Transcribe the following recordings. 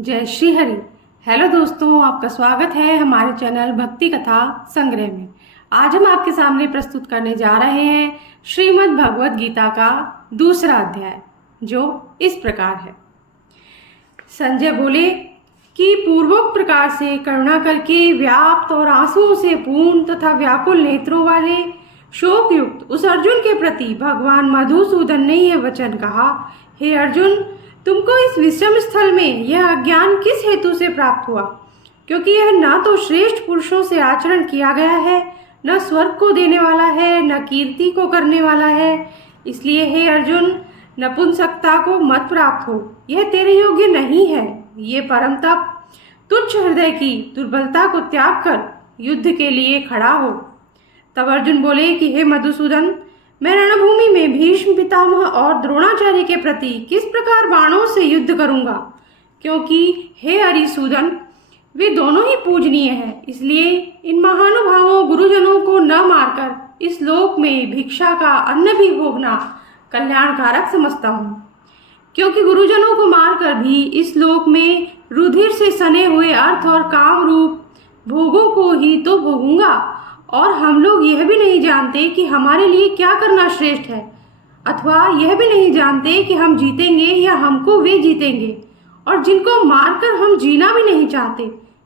जय श्री हरि। हेलो दोस्तों, आपका स्वागत है हमारे चैनल भक्ति कथा संग्रह में। आज हम आपके सामने प्रस्तुत करने जा रहे हैं श्रीमद् भगवद गीता का दूसरा अध्याय, जो इस प्रकार है। संजय बोले कि पूर्वोक्त प्रकार से करुणा करके व्याप्त और आंसुओं से पूर्ण तथा व्याकुल नेत्रों वाले शोक युक्त उस अर्जुन के प्रति भगवान मधुसूदन ने यह वचन कहा, हे अर्जुन, तुमको इस विषम स्थल में यह अज्ञान किस हेतु से प्राप्त हुआ? क्योंकि यह न तो श्रेष्ठ पुरुषों से आचरण किया गया है, न स्वर्ग को देने वाला है, न कीर्ति को करने वाला है। इसलिए हे अर्जुन, नपुंसकता को मत प्राप्त हो, यह तेरे योग्य नहीं है। ये परम तप तुच्छ हृदय की दुर्बलता को त्याग कर युद्ध के लिए खड़ा हो। तब अर्जुन बोले कि हे मधुसूदन, मैं रणभूमि में भीष्म पितामह और द्रोणाचार्य के प्रति किस प्रकार बाणों से युद्ध करूंगा? क्योंकि हे हरिसूदन, वे दोनों ही पूजनीय हैं। इसलिए इन महानुभावों गुरुजनों को न मारकर इस लोक में भिक्षा का अन्न भी भोगना कल्याणकारक समझता हूँ। क्योंकि गुरुजनों को मारकर भी इस लोक में रुधिर से सने हुए अर्थ और काम रूप भोगों को ही तो भोगूंगा। और हम लोग यह भी नहीं जानते कि हमारे लिए क्या करना श्रेष्ठ है, अथवा यह भी नहीं जानते कि हम जीतेंगे या हमको वे जीतेंगे। और जिनको मारकर हम जीना भी नहीं चाहते,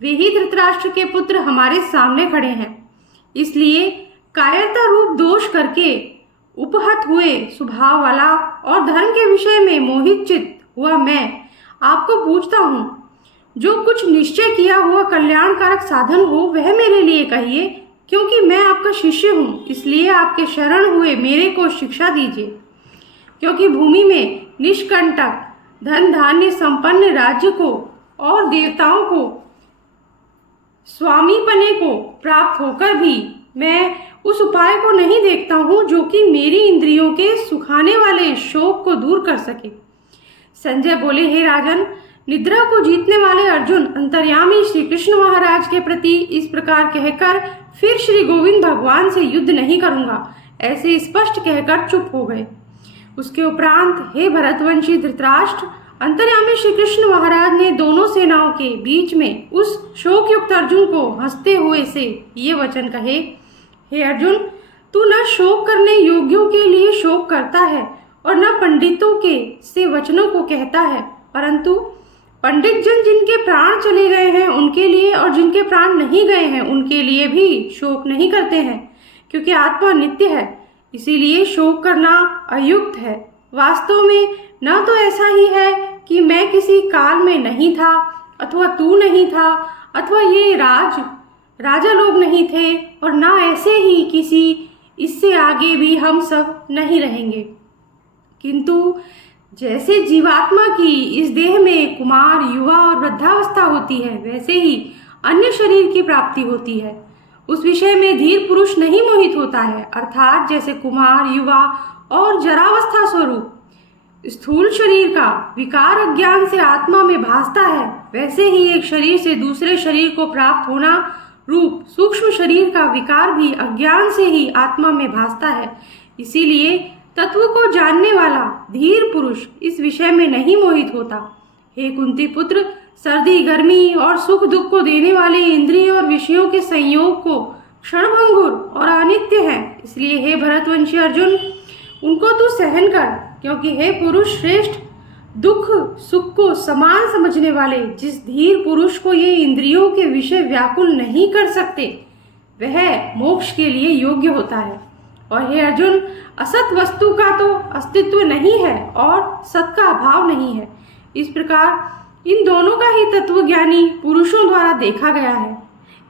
वे ही धृतराष्ट्र के पुत्र हमारे सामने खड़े हैं। इसलिए कायरता रूप दोष करके उपहत हुए स्वभाव वाला और धर्म के विषय में मोहित चित्त हुआ मैं आपको पूछता हूँ, जो कुछ निश्चय किया हुआ कल्याणकारक साधन हो वह मेरे लिए कहिए। क्योंकि मैं आपका शिष्य हूँ, इसलिए आपके शरण हुए मेरे को शिक्षा दीजिए। क्योंकि भूमि में निष्कंटक धन धान्य संपन्न राज्य को और देवताओं को स्वामीपने को प्राप्त होकर भी मैं उस उपाय को नहीं देखता हूँ जो कि मेरी इंद्रियों के सुखाने वाले शोक को दूर कर सके। संजय बोले, हे राजन, निद्रा को जीतने वाले अर्जुन अंतर्यामी श्री कृष्ण महाराज के प्रति इस प्रकार कहकर फिर श्री गोविंद भगवान से युद्ध नहीं करूंगा, ऐसे स्पष्ट कहकर चुप हो गए। उसके उपरांत हे भरतवंशी धृतराष्ट्र, अंतर्यामी श्री कृष्ण महाराज ने दोनों सेनाओं के बीच में उस शोक युक्त अर्जुन को हंसते हुए से ये वचन कहे, हे अर्जुन, तू न शोक करने योग्यों के लिए शोक करता है और न पंडितों के से वचनों को कहता है, परंतु पंडित जन जिनके प्राण चले गए हैं उनके लिए और जिनके प्राण नहीं गए हैं उनके लिए भी शोक नहीं करते हैं। क्योंकि आत्मा नित्य है, इसीलिए शोक करना अयुक्त है। वास्तव में न तो ऐसा ही है कि मैं किसी काल में नहीं था, अथवा तू नहीं था, अथवा ये राजा लोग नहीं थे, और न ऐसे ही किसी इससे आगे भी हम सब नहीं रहेंगे। किंतु जैसे जीवात्मा की इस देह में कुमार, युवा और वृद्धावस्था होती है, वैसे ही अन्य शरीर की प्राप्ति होती है। उस विषय में धीर पुरुष नहीं मोहित होता है। अर्थात जैसे कुमार, युवा और जरावस्था स्वरूप स्थूल शरीर का विकार अज्ञान से आत्मा में भासता है, वैसे ही एक शरीर से दूसरे शरीर को प्राप्त होना रूप सूक्ष्म शरीर का विकार भी अज्ञान से ही आत्मा में भासता है। इसीलिए तत्व को जानने वाला धीर पुरुष इस विषय में नहीं मोहित होता। हे कुंती पुत्र, सर्दी गर्मी और सुख दुख को देने वाले इंद्रिय और विषयों के संयोग को क्षणभंगुर और अनित्य है। इसलिए हे भरतवंशी अर्जुन, उनको तू सहन कर। क्योंकि हे पुरुष श्रेष्ठ, दुख सुख को समान समझने वाले जिस धीर पुरुष को ये इंद्रियों के विषय व्याकुल नहीं कर सकते, वह मोक्ष के लिए योग्य होता है। और हे अर्जुन, असत वस्तु का तो अस्तित्व नहीं है और सत का अभाव नहीं है। इस प्रकार इन दोनों का ही तत्वज्ञानी पुरुषों द्वारा देखा गया है।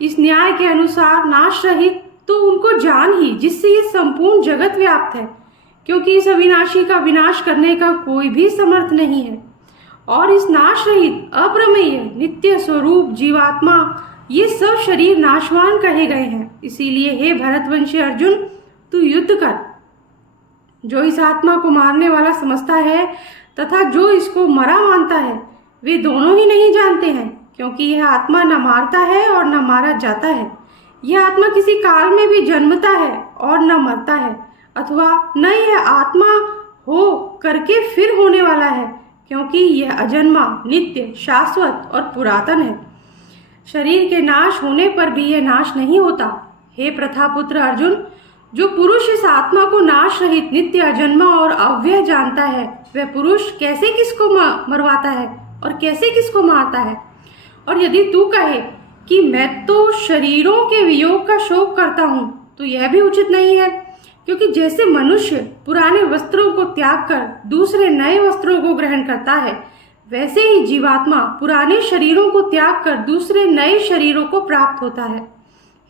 इस न्याय के अनुसार नाश रहित तो उनको जान ही जिससे ये संपूर्ण जगत व्याप्त है। क्योंकि इस अविनाशी का विनाश करने का कोई भी समर्थ नहीं है। और इस नाश रहित अप्रमेय नित्य स्वरूप जीवात्मा ये सब शरीर नाशवान कहे गए हैं। इसीलिए हे भरतवंशी अर्जुन, तू युद्ध कर। जो इस आत्मा को मारने वाला समझता है तथा जो इसको मरा मानता है, वे दोनों ही नहीं जानते हैं। क्योंकि यह आत्मा न मारता है और न मारा जाता है। यह आत्मा किसी काल में भी जन्मता है और न मरता है, अथवा न यह आत्मा हो करके फिर होने वाला है। क्योंकि यह अजन्मा, नित्य, शाश्वत और पुरातन है। शरीर के नाश होने पर भी यह नाश नहीं होता। हे प्रथापुत्र अर्जुन, जो पुरुष इस आत्मा को नाश रहित, नित्य, अजन्मा और अव्यय जानता है, वह पुरुष कैसे किसको मरवाता है और कैसे किसको मारता है? और यदि तू कहे कि मैं तो शरीरों के वियोग का शोक करता हूँ, तो यह भी उचित नहीं है, क्योंकि जैसे मनुष्य पुराने वस्त्रों को त्याग कर दूसरे नए वस्त्रों को ग्रहण करता है, वैसे ही जीवात्मा पुराने शरीरों को त्याग कर दूसरे नए शरीरों को प्राप्त होता है।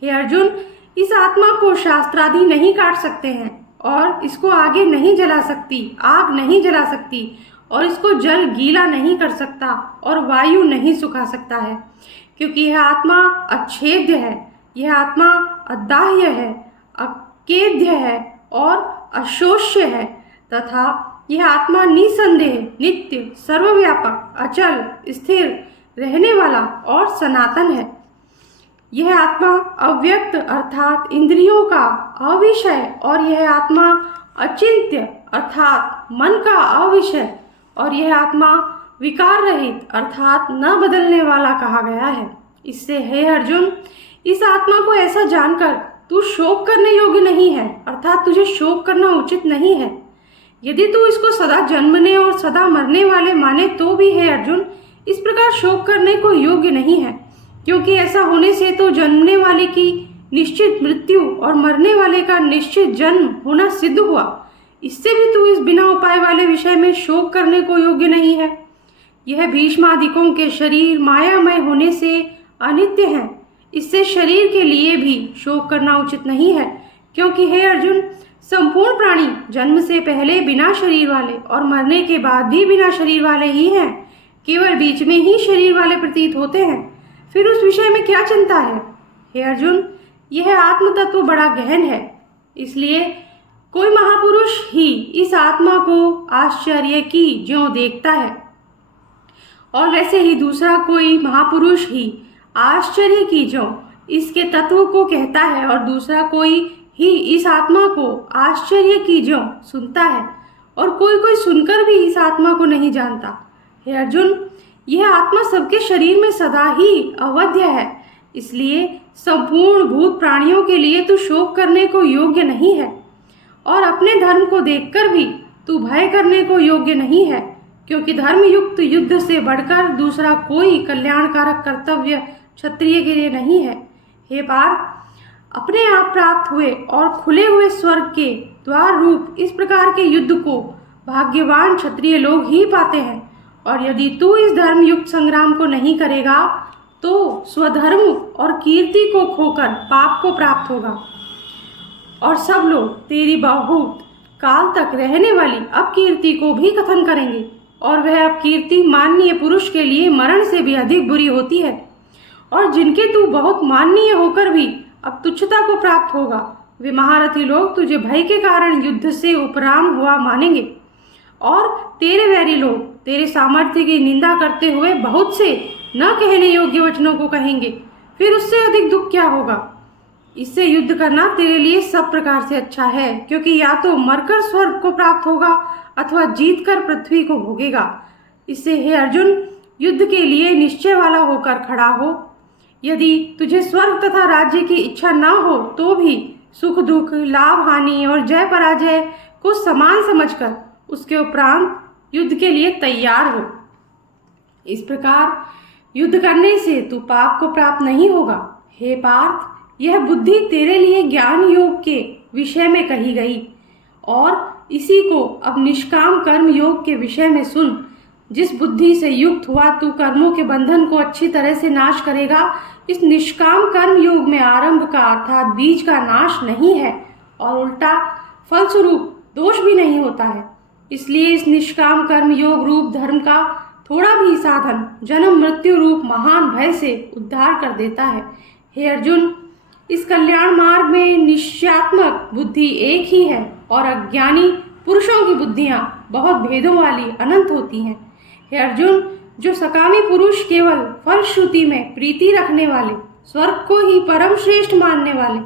हे अर्जुन, इस आत्मा को शास्त्रादि नहीं काट सकते हैं और इसको आगे नहीं जला सकती, आग नहीं जला सकती, और इसको जल गीला नहीं कर सकता और वायु नहीं सुखा सकता है, क्योंकि यह आत्मा अच्छेद्य है, यह आत्मा अदाह्य है, अकेद्य है और अशोष्य है, तथा यह आत्मा निसंदेह, नित्य, सर्वव्यापक, अचल, स्थिर, रहने वाला और सनातन है। यह आत्मा अव्यक्त अर्थात इंद्रियों का अविषय, और यह आत्मा अचिंत्य अर्थात मन का अविषय, और यह आत्मा विकार रहित अर्थात न बदलने वाला कहा गया है। इससे हे अर्जुन, इस आत्मा को ऐसा जानकर तू शोक करने योग्य नहीं है, अर्थात तुझे शोक करना उचित नहीं है। यदि तू इसको सदा जन्मने और सदा मरने वाले माने तो भी हे अर्जुन, इस प्रकार शोक करने को योग्य नहीं है, क्योंकि ऐसा होने से तो जन्मने वाले की निश्चित मृत्यु और मरने वाले का निश्चित जन्म होना सिद्ध हुआ। इससे भी तू इस बिना उपाय वाले विषय में शोक करने को योग्य नहीं है। यह भीष्मादिकों के शरीर मायामय होने से अनित्य हैं, इससे शरीर के लिए भी शोक करना उचित नहीं है, क्योंकि हे अर्जुन, संपूर्ण प्राणी जन्म से पहले बिना शरीर वाले और मरने के बाद भी बिना शरीर वाले ही हैं, केवल बीच में ही शरीर वाले प्रतीत होते हैं। फिर उस विषय में क्या चिंता है? हे अर्जुन, यह आत्म तत्व बड़ा गहन है, इसलिए कोई महापुरुष ही इस आत्मा को आश्चर्य की ज्यों देखता है, और वैसे ही दूसरा कोई महापुरुष ही आश्चर्य की ज्यों इसके तत्व को कहता है, और दूसरा कोई ही इस आत्मा को आश्चर्य की ज्यों सुनता है, और कोई कोई सुनकर भी इस आत्मा को नहीं जानता। हे अर्जुन, यह आत्मा सबके शरीर में सदा ही अवध्य है, इसलिए संपूर्ण भूत प्राणियों के लिए तू शोक करने को योग्य नहीं है, और अपने धर्म को देखकर भी तू भय करने को योग्य नहीं है, क्योंकि धर्मयुक्त युद्ध से बढ़कर दूसरा कोई कल्याणकारक कर्तव्य क्षत्रिय के लिए नहीं है। हे पार्थ, अपने आप प्राप्त हुए और खुले हुए स्वर्ग के द्वार रूप इस प्रकार के युद्ध को भाग्यवान क्षत्रिय लोग ही पाते हैं, और यदि तू इस धर्मयुक्त संग्राम को नहीं करेगा तो स्वधर्म और कीर्ति को खोकर पाप को प्राप्त होगा, और सब लोग तेरी बहुत काल तक रहने वाली अपकीर्ति को भी कथन करेंगे, और वह अपकीर्ति माननीय पुरुष के लिए मरण से भी अधिक बुरी होती है, और जिनके तू बहुत माननीय होकर भी अब तुच्छता को प्राप्त होगा, वे महारथी लोग तुझे भय के कारण युद्ध से उपराम हुआ मानेंगे, और तेरे वैरी लोग तेरे सामर्थ्य की निंदा करते हुए बहुत से न कहने योग्य वचनों को कहेंगे। फिर उससे अधिक दुख क्या होगा? इससे युद्ध करना तेरे लिए सब प्रकार से अच्छा है, क्योंकि या तो मरकर स्वर्ग को प्राप्त होगा अथवा जीतकर पृथ्वी को भोगेगा। इससे हे अर्जुन, युद्ध के लिए निश्चय वाला होकर खड़ा हो। यदि तुझे स्वर्ग तथा राज्य की इच्छा न हो तो भी सुख दुख, लाभ हानि और जय पराजय को समान समझकर उसके उपरांत युद्ध के लिए तैयार हो। इस प्रकार युद्ध करने से तू पाप को प्राप्त नहीं होगा। हे पार्थ, यह बुद्धि तेरे लिए ज्ञान योग के विषय में कही गई, और इसी को अब निष्काम कर्म योग के विषय में सुन। जिस बुद्धि से युक्त हुआ तू कर्मों के बंधन को अच्छी तरह से नाश करेगा, इस निष्काम कर्म योग में आरंभ का अर्थात बीज का नाश नहीं है, और उल्टा फलस्वरूप दोष भी नहीं होता है। इसलिए इस निष्काम कर्म योग रूप धर्म का थोड़ा भी साधन जन्म मृत्यु रूप महान भय से उद्धार कर देता है। हे अर्जुन, इस कल्याण मार्ग में निश्चयात्मक बुद्धि एक ही है, और अज्ञानी पुरुषों की बुद्धियां बहुत भेदों वाली अनंत होती हैं। हे अर्जुन, जो सकामी पुरुष केवल फलश्रुति में प्रीति रखने वाले, स्वर्ग को ही परम श्रेष्ठ मानने वाले,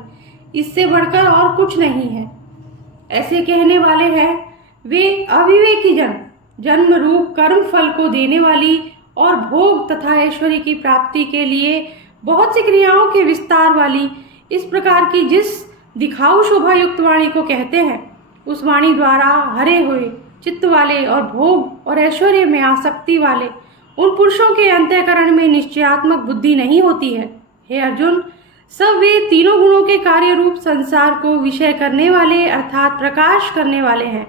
इससे बढ़कर और कुछ नहीं है, ऐसे कहने वाले हैं, वे अविवेकी जन जन्म रूप कर्म फल को देने वाली और भोग तथा ऐश्वर्य की प्राप्ति के लिए बहुत सी क्रियाओं के विस्तार वाली इस प्रकार की जिस दिखाऊ शोभा युक्त वाणी को कहते हैं, उस वाणी द्वारा हरे हुए चित्त वाले और भोग और ऐश्वर्य में आसक्ति वाले उन पुरुषों के अंतःकरण में निश्चयात्मक बुद्धि नहीं होती है। हे अर्जुन, सब वे तीनों गुणों के कार्य रूप संसार को विषय करने वाले अर्थात प्रकाश करने वाले हैं।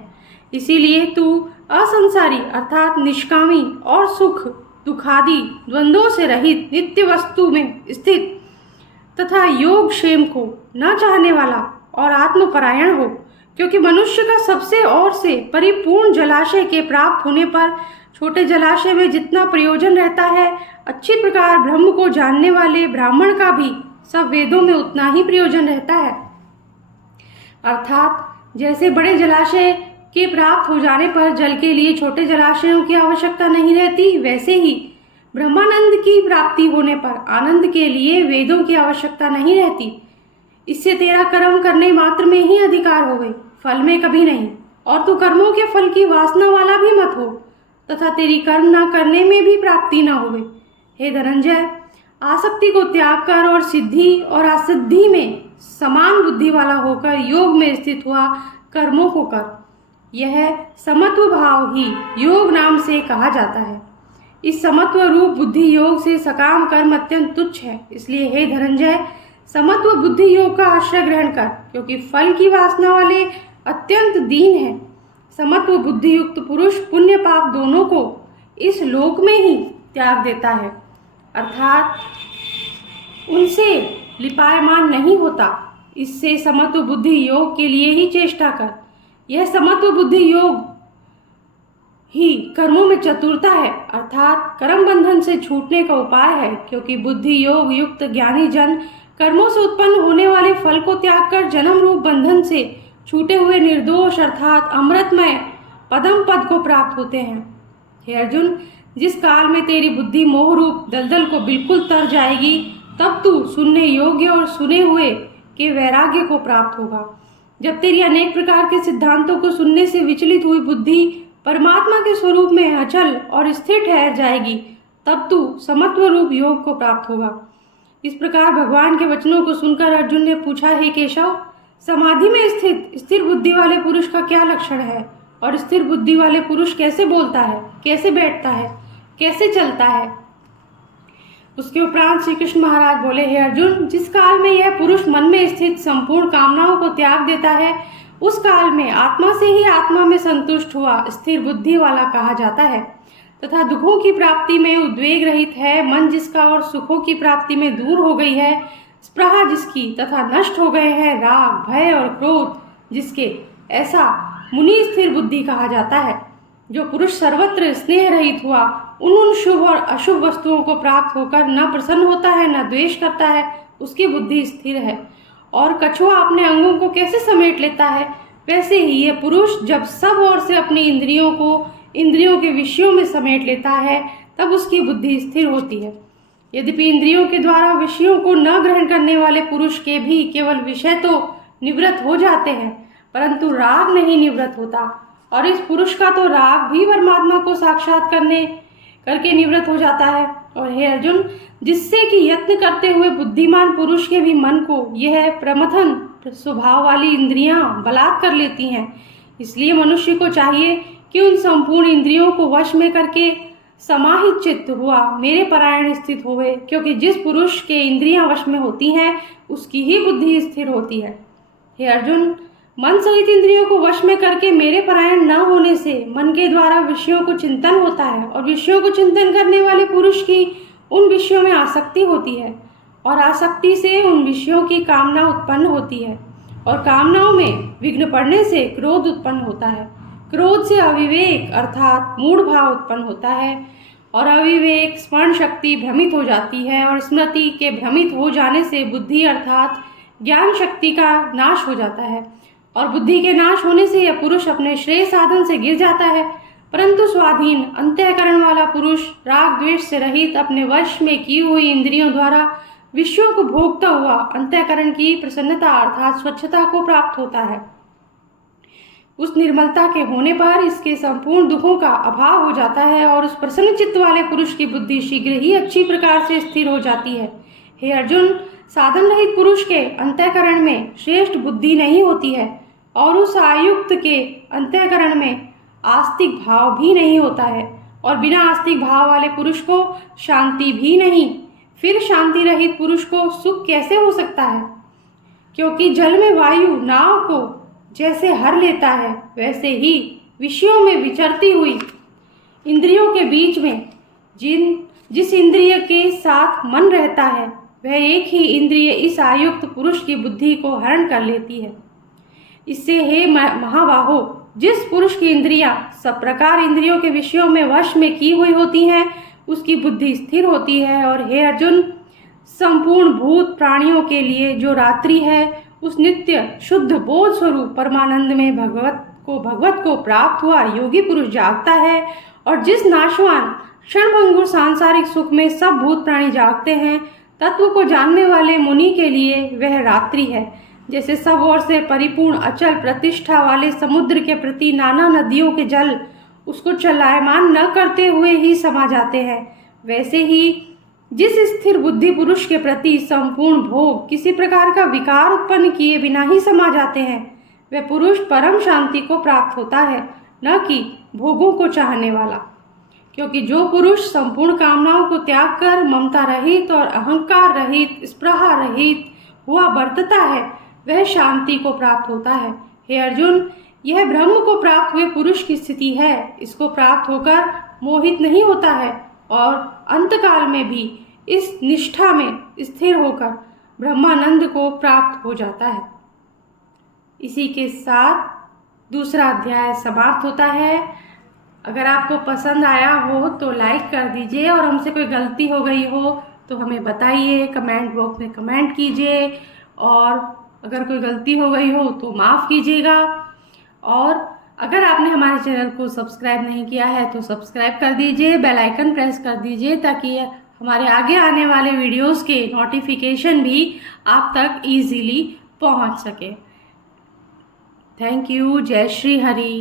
इसीलिए तू असंसारी अर्थात निष्कामी और सुख दुखादि द्वंद्वों से रहित नित्य वस्तु में स्थित तथा योग क्षेम को न चाहने वाला और आत्मपरायण हो, क्योंकि मनुष्य का सबसे और से परिपूर्ण जलाशय के प्राप्त होने पर छोटे जलाशय में जितना प्रयोजन रहता है, अच्छी प्रकार ब्रह्म को जानने वाले ब्राह्मण का भी सब वेदों में उतना ही प्रयोजन रहता है। अर्थात जैसे बड़े जलाशय के प्राप्त हो जाने पर जल के लिए छोटे जलाशयों की आवश्यकता नहीं रहती, वैसे ही ब्रह्मानंद की प्राप्ति होने पर आनंद के लिए वेदों की आवश्यकता नहीं रहती। इससे तेरा कर्म करने मात्र में ही अधिकार हो गई, फल में कभी नहीं। और तू कर्मों के फल की वासना वाला भी मत हो तथा तेरी कर्म न करने में भी प्राप्ति न हो गई। हे धनंजय, आसक्ति को त्याग कर और सिद्धि और असिद्धि में समान बुद्धि वाला होकर योग में स्थित हुआ कर्मों को कर। यह समत्व भाव ही योग नाम से कहा जाता है। इस समत्व रूप बुद्धि योग से सकाम कर्म अत्यंत तुच्छ है। इसलिए हे धनंजय, समत्व बुद्धि योग का आश्रय ग्रहण कर, क्योंकि फल की वासना वाले अत्यंत दीन है। समत्व बुद्धि युक्त पुरुष पुण्य पाप दोनों को इस लोक में ही त्याग देता है, अर्थात उनसे लिपायमान नहीं होता। इससे समत्व बुद्धि योग के लिए ही चेष्टा कर। यह समत्व बुद्धि योग ही कर्मों में चतुरता है, अर्थात कर्म बंधन से छूटने का उपाय है, क्योंकि बुद्धि योग युक्त ज्ञानी जन कर्मों से उत्पन्न होने वाले फल को त्याग कर जन्म रूप बंधन से छूटे हुए निर्दोष अर्थात अमृतमय पदम पद को प्राप्त होते हैं। हे अर्जुन, जिस काल में तेरी बुद्धि मोह रूप दलदल को बिल्कुल तर जाएगी, तब तू सुनने योग्य और सुने हुए के वैराग्य को प्राप्त होगा। जब तेरी अनेक प्रकार के सिद्धांतों को सुनने से विचलित हुई बुद्धि परमात्मा के स्वरूप में अचल और स्थिर ठहर जाएगी, तब तू समत्व रूप योग को प्राप्त होगा। इस प्रकार भगवान के वचनों को सुनकर अर्जुन ने पूछा, हे केशव, समाधि में स्थित स्थिर बुद्धि वाले पुरुष का क्या लक्षण है और स्थिर बुद्धि वाले पुरुष कैसे बोलता है, कैसे बैठता है, कैसे चलता है? उसके उपरांत श्री कृष्ण महाराज बोले, हे अर्जुन, जिस काल में यह पुरुष मन में स्थित संपूर्ण कामनाओं को त्याग देता है, उस काल में आत्मा से ही आत्मा में संतुष्ट हुआ स्थिर बुद्धि वाला कहा जाता है तथा दुखों की प्राप्ति में उद्वेग रहित है। मन जिसका और सुखों की प्राप्ति में दूर हो गई है, स्पृहा जिसकी तथा नष्ट हो गए हैं राग भय और क्रोध जिसके, ऐसा मुनि स्थिर बुद्धि कहा जाता है। जो पुरुष सर्वत्र स्नेह रहित हुआ, उन शुभ और अशुभ वस्तुओं को प्राप्त होकर न प्रसन्न होता है न द्वेष करता है, उसकी बुद्धि स्थिर है। और कछुआ अपने अंगों को कैसे समेट लेता है, वैसे ही यह पुरुष जब सब ओर से अपनी इंद्रियों को इंद्रियों के विषयों में समेट लेता है, तब उसकी बुद्धि स्थिर होती है। यद्यपि इंद्रियों के द्वारा विषयों को न ग्रहण करने वाले पुरुष के भी केवल विषय तो निवृत्त हो जाते हैं, परंतु राग नहीं निवृत्त होता। और इस पुरुष का तो राग भी परमात्मा को साक्षात करके निवृत्त हो जाता है। और हे अर्जुन, जिससे कि यत्न करते हुए बुद्धिमान पुरुष के भी मन को यह प्रमथन स्वभाव वाली इंद्रियां बलात् कर लेती हैं। इसलिए मनुष्य को चाहिए कि उन संपूर्ण इंद्रियों को वश में करके समाहित चित्त हुआ मेरे परायण स्थित होवे, क्योंकि जिस पुरुष के इंद्रियां वश में होती हैं, उसकी ही बुद्धि स्थिर होती है। हे अर्जुन, मन सहित इंद्रियों को वश में करके मेरे परायण न होने से मन के द्वारा विषयों को चिंतन होता है, और विषयों को चिंतन करने वाले पुरुष की उन विषयों में आसक्ति होती है, और आसक्ति से उन विषयों की कामना उत्पन्न होती है, और कामनाओं में विघ्न पड़ने से क्रोध उत्पन्न होता है। क्रोध से अविवेक अर्थात मूढ़ भाव उत्पन्न होता है, और अविवेक स्मरण शक्ति भ्रमित हो जाती है, और स्मृति के भ्रमित हो जाने से बुद्धि अर्थात ज्ञान शक्ति का नाश हो जाता है, और बुद्धि के नाश होने से यह पुरुष अपने श्रेय साधन से गिर जाता है। परंतु स्वाधीन अंतःकरण वाला पुरुष राग द्वेष से रहित अपने वश में की हुई इंद्रियों द्वारा विषयों को भोगता हुआ अंतःकरण की प्रसन्नता अर्थात स्वच्छता को प्राप्त होता है। उस निर्मलता के होने पर इसके संपूर्ण दुखों का अभाव हो जाता है और उस प्रसन्न चित्त वाले पुरुष की बुद्धि शीघ्र ही अच्छी प्रकार से स्थिर हो जाती है। हे अर्जुन, साधन रहित पुरुष के अंतःकरण में श्रेष्ठ बुद्धि नहीं होती है और उस आयुक्त के अंतःकरण में आस्तिक भाव भी नहीं होता है, और बिना आस्तिक भाव वाले पुरुष को शांति भी नहीं। फिर शांति रहित पुरुष को सुख कैसे हो सकता है? क्योंकि जल में वायु नाव को जैसे हर लेता है, वैसे ही विषयों में विचरती हुई इंद्रियों के बीच में जिस इंद्रिय के साथ मन रहता है, वह एक ही इंद्रिय इस आयुक्त पुरुष की बुद्धि को हरण कर लेती है। इससे हे महाबाहो, जिस पुरुष की इंद्रियां सब प्रकार इंद्रियों के विषयों में वश में की हुई होती हैं, उसकी बुद्धि स्थिर होती है। और हे अर्जुन, संपूर्ण भूत प्राणियों के लिए जो रात्रि है, उस नित्य शुद्ध बोध स्वरूप परमानंद में भगवत को प्राप्त हुआ योगी पुरुष जागता है। और जिस नाशवान क्षणभंगुर सांसारिक सुख में सब भूत प्राणी जागते हैं, तत्व को जानने वाले मुनि के लिए वह रात्रि है। जैसे सब ओर से परिपूर्ण अचल प्रतिष्ठा वाले समुद्र के प्रति नाना नदियों के जल उसको चलायमान न करते हुए ही समा जाते हैं, वैसे ही जिस स्थिर बुद्धि पुरुष के प्रति संपूर्ण भोग किसी प्रकार का विकार उत्पन्न किए बिना ही समा जाते हैं, वह पुरुष परम शांति को प्राप्त होता है, न कि भोगों को चाहने वाला। क्योंकि जो पुरुष संपूर्ण कामनाओं को त्याग कर ममता रहित और अहंकार रहित स्पृहा रहित हुआ बरतता है, वह शांति को प्राप्त होता है। हे अर्जुन, यह ब्रह्म को प्राप्त हुए पुरुष की स्थिति है। इसको प्राप्त होकर मोहित नहीं होता है और अंतकाल में भी इस निष्ठा में स्थिर होकर ब्रह्मानंद को प्राप्त हो जाता है। इसी के साथ दूसरा अध्याय समाप्त होता है। अगर आपको पसंद आया हो तो लाइक कर दीजिए, और हमसे कोई गलती हो गई हो तो हमें बताइए, कमेंट बॉक्स में कमेंट कीजिए, और अगर कोई गलती हो गई हो तो माफ़ कीजिएगा। और अगर आपने हमारे चैनल को सब्सक्राइब नहीं किया है तो सब्सक्राइब कर दीजिए, बेल आइकन प्रेस कर दीजिए, ताकि हमारे आगे आने वाले वीडियोस के नोटिफिकेशन भी आप तक इजीली पहुंच सके। Thank you. जय श्री हरि।